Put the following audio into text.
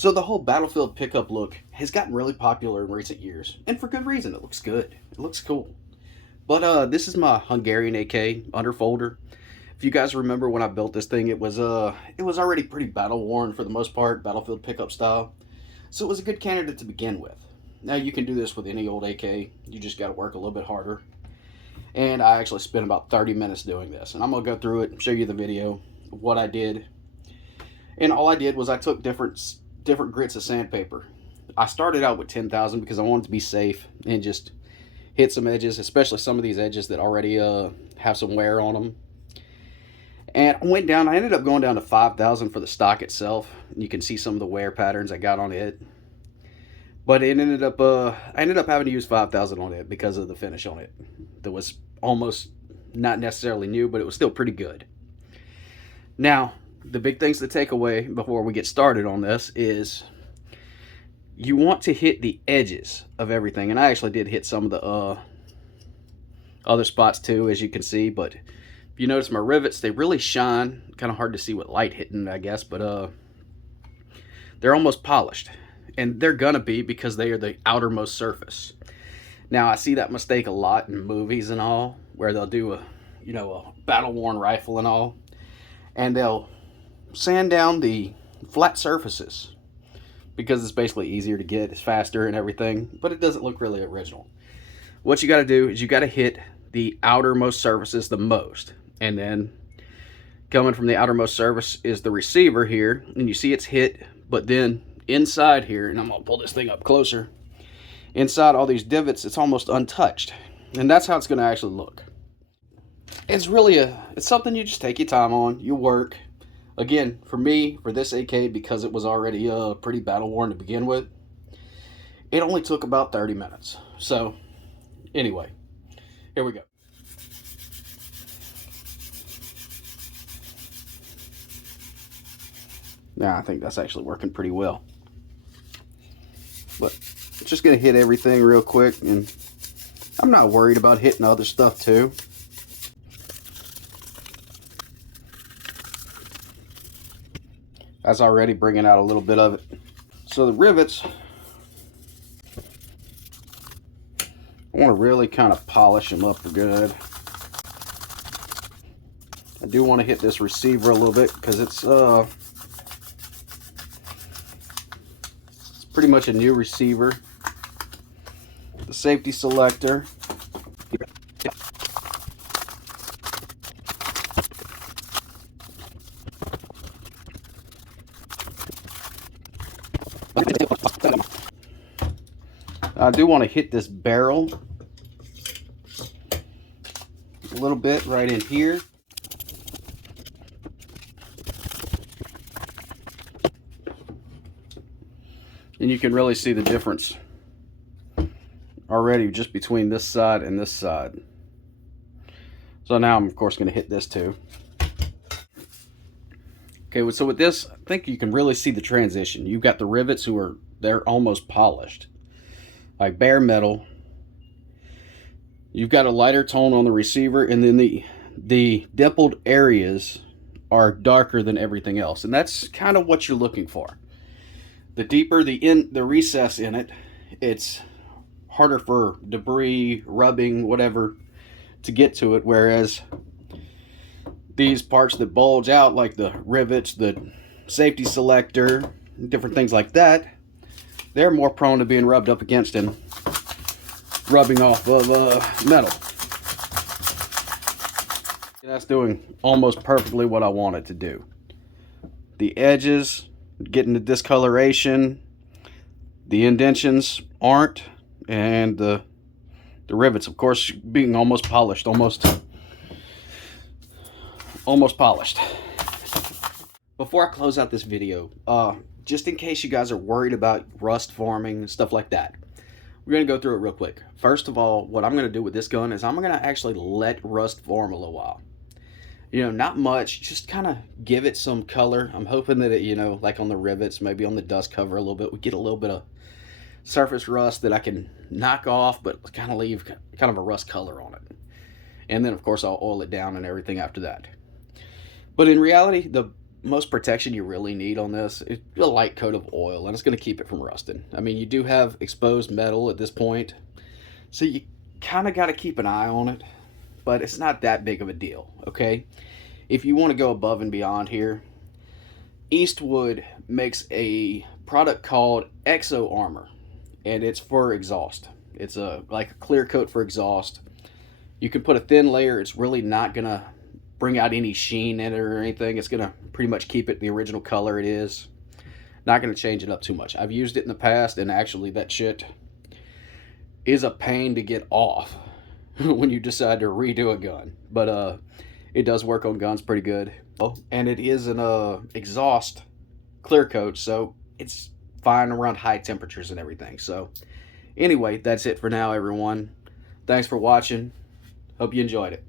So the whole battlefield pickup look has gotten really popular in recent years, and for good reason. It looks good. It looks cool. But this is my Hungarian AK underfolder. If you guys remember when I built this thing, it was already pretty battle worn for the most part, battlefield pickup style. So it was a good candidate to begin with. Now you can do this with any old AK. You just got to work a little bit harder. And I actually spent about 30 minutes doing this, and I'm gonna go through it and show you the video of what I did. And all I did was I took different grits of sandpaper. I started out with 10,000 because I wanted to be safe and just hit some edges, especially some of these edges that already have some wear on them. And I ended up going down to 5,000 for the stock itself. You can see some of the wear patterns I got on it. But I ended up having to use 5,000 on it because of the finish on it. That was almost not necessarily new, but it was still pretty good. Now, the big things to take away before we get started on this is you want to hit the edges of everything. And I actually did hit some of the other spots too, as you can see. But if you notice my rivets, they really shine. Kind of hard to see with light hitting, I guess. But they're almost polished. And they're gonna be because they are the outermost surface. Now, I see that mistake a lot in movies and all, where they'll do a battle-worn rifle and all, and they'll sand down the flat surfaces because it's basically easier to get, it's faster and everything, but it doesn't look really original. What you got to do is you got to hit the outermost surfaces the most, and then coming from the outermost surface is the receiver here, and you see it's hit, but then inside here, and I'm gonna pull this thing up closer, inside all these divots, it's almost untouched, and that's how it's going to actually look. It's something you just take your time on, you work. Again, for me, for this AK, because it was already pretty battle worn to begin with, it only took about 30 minutes. So anyway, here we go. Now I think that's actually working pretty well, but just gonna hit everything real quick, and I'm not worried about hitting other stuff too. That's already bringing out a little bit of it. So the rivets, I want to really kind of polish them up good. I do want to hit this receiver a little bit because it's pretty much a new receiver. The safety selector. I do want to hit this barrel a little bit right in here. And you can really see the difference already just between this side and this side. So now I'm of course going to hit this too. Okay, so with this, I think you can really see the transition. You've got the rivets they're almost polished, like bare metal. You've got a lighter tone on the receiver, and then the dimpled areas are darker than everything else, and that's kind of what you're looking for. The deeper the recess in it, it's harder for debris, rubbing, whatever, to get to it, whereas these parts that bulge out, like the rivets, the safety selector, different things like that, they're more prone to being rubbed up against and rubbing off of metal. That's doing almost perfectly what I want it to do. The edges, getting the discoloration, the indentions aren't, and the rivets, of course, being almost polished, almost polished. Before I close out this video, just in case you guys are worried about rust forming, stuff like that, we're going to go through it real quick. First of all, what I'm going to do with this gun is I'm going to actually let rust form a little while. Not much, just kind of give it some color. I'm hoping that it, like on the rivets, maybe on the dust cover a little bit, we get a little bit of surface rust that I can knock off, but kind of leave kind of a rust color on it. And then, of course, I'll oil it down and everything after that. But in reality, the most protection you really need on this is a light coat of oil, and it's going to keep it from rusting. I mean, you do have exposed metal at this point, so you kind of got to keep an eye on it, but it's not that big of a deal, okay? If you want to go above and beyond here, Eastwood makes a product called Exo Armor, and it's for exhaust. It's like a clear coat for exhaust. You can put a thin layer. It's really not gonna bring out any sheen in it or anything. It's gonna pretty much keep it the original color it is. Not gonna change it up too much. I've used it in the past, and actually that shit is a pain to get off when you decide to redo a gun. But it does work on guns pretty good. Oh, and it is an exhaust clear coat, so it's fine around high temperatures and everything. So anyway, that's it for now, everyone. Thanks for watching. Hope you enjoyed it.